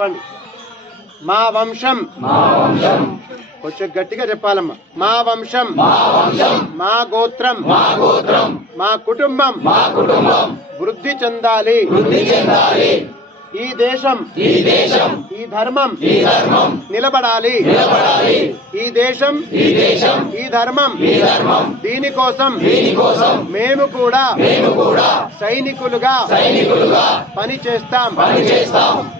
చెప్పండి మా వంశం. కొంచెం గట్టిగా చెప్పాలమ్మా. మా వంశం. మా గోత్రం. మా కుటుంబం. వృద్ధి చెందాలి. ఈ దేశం. ఈ ధర్మం. నిలబడాలి. ఈ దేశం. ఈ ధర్మం. దీనికోసం. మేము కూడా. సైనికులుగా. పని చేస్తాం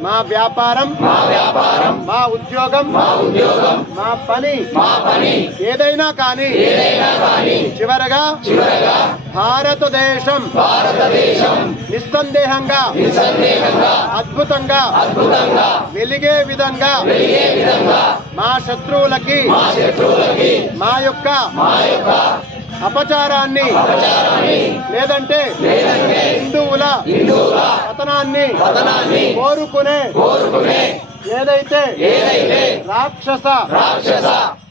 మా వ్యాపారం. మా ఉద్యోగం. మా పని. ఏదైనా కానీ. చివరగా. భారతదేశం. నిస్సందేహంగా అద్భుతంగా వెలిగే విధంగా మా శత్రువులకి మా యొక్క అపచారాన్ని లేదంటే హిందువుల పతనాన్ని కోరుకునే ఏదైతే రాక్షస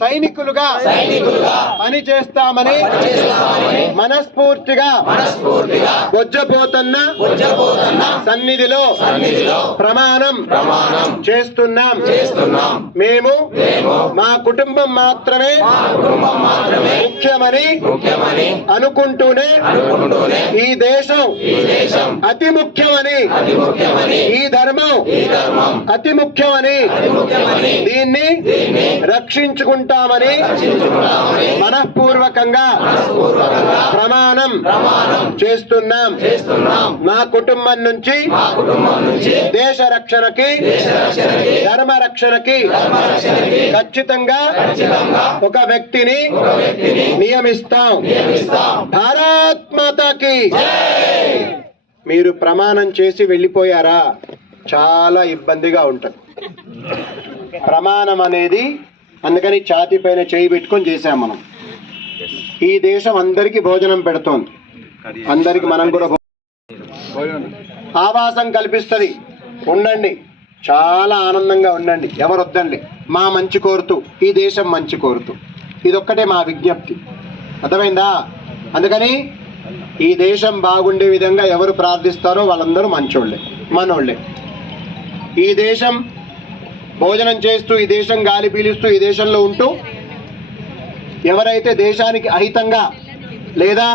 సైనికులుగా పని చేస్తామని మనస్ఫూర్తిగా బొజ్జపోతన్న సన్నిధిలో ప్రమాణం చేస్తున్నాం. మేము మా కుటుంబం మాత్రమే ముఖ్యమని అనుకుంటూనే ఈ దేశం అతి ముఖ్యమని ఈ ధర్మం అతి ముఖ్యమని దీన్ని రక్షించుకుంటామని మనఃపూర్వకంగా ప్రమాణం చేస్తున్నాం. మా కుటుంబం నుంచి దేశ రక్షణకి ధర్మ రక్షణకి ఖచ్చితంగా ఒక వ్యక్తిని నియమిస్తాం. భారత్ మాతాకి. మీరు ప్రమాణం చేసి వెళ్ళిపోయారా? చాలా ఇబ్బందిగా ఉంటుంది. ప్రమాణం అనేది అందుకని ఛాతి పైన చేయి పెట్టుకొని చేసాం మనం. ఈ దేశం అందరికీ భోజనం పెడుతోంది. అందరికి మనం కూడా ఆవాసం కల్పిస్తుంది. ఉండండి. చాలా ఆనందంగా ఉండండి. ఎవరు వద్దండి మా మంచి కోరుతూ ఈ దేశం మంచి కోరుతూ. ఇదొక్కటే మా విజ్ఞప్తి. అర్థమైందా? అందుకని ఈ దేశం బాగుండే విధంగా ఎవరు ప్రార్థిస్తారో వాళ్ళందరూ మంచోళ్ళే మనోళ్ళే. ఈ దేశం భోజనం చేస్తూ ఈ దేశం గాలి పీలుస్తూ ఈ దేశంలో ఉంటూ ఎవరైతే దేశానికి అహితంగా లేదా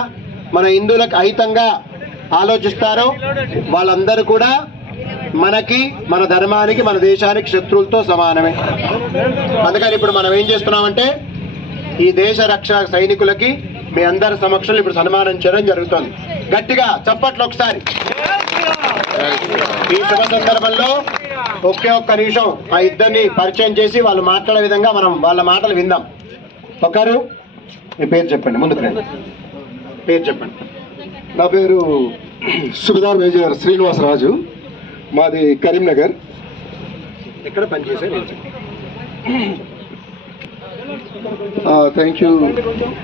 మన హిందువులకు అహితంగా ఆలోచిస్తారో వాళ్ళందరూ కూడా మనకి మన ధర్మానికి మన దేశానికి శత్రువులతో సమానమే. అందుకని ఇప్పుడు మనం ఏం చేస్తున్నామంటే ఈ దేశ రక్ష సైనికులకి మీ అందరి సమక్షంలో ఇప్పుడు సన్మానం చేయడం జరుగుతుంది. గట్టిగా చప్పట్లు ఒకసారి. ఈ శుభ సందర్భంలో ఒకే ఒక్క నిమిషం ఆ ఇద్దరిని పరిచయం చేసి వాళ్ళు మాట్లాడే విధంగా మనం వాళ్ళ మాటలు విందాం. ఒకరు మీ పేరు చెప్పండి ముందుకు రండి. పేరు చెప్పండి. నా పేరు సుబిదార్ మేజర్ శ్రీనివాసరాజు. మాది కరీంనగర్. ఎక్కడ పనిచేసే thank you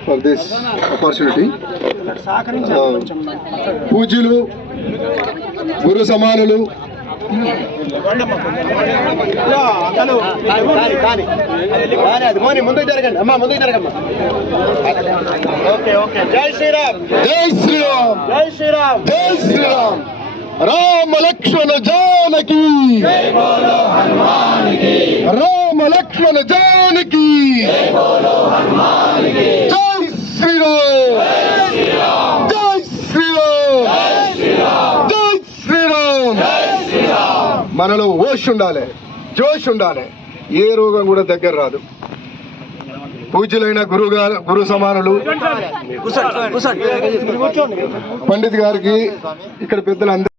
for this opportunity పూజ్యులు గురు సమానులు కానీ అది మోని ముందుకు జరగండి అమ్మా ముందుకు జరగమ్మా ఓకే ఓకే జై శ్రీరామ్ జై శ్రీరామ్ జై శ్రీరామ్ జై శ్రీరామ్ రామ లక్ష్మణ జానకి రామ లక్ష్మణ జానకి జై శ్రీరామ్ జై శ్రీరామ్ జై శ్రీరామ్ మనలో ఓష్ ఉండాలి జోష్ ఉండాలి. ఏ రోగం కూడా దగ్గర రాదు. పూజ్యులైన గురువు గారు గురు సమానులు పండిత్ గారికి ఇక్కడ పెద్దలందరూ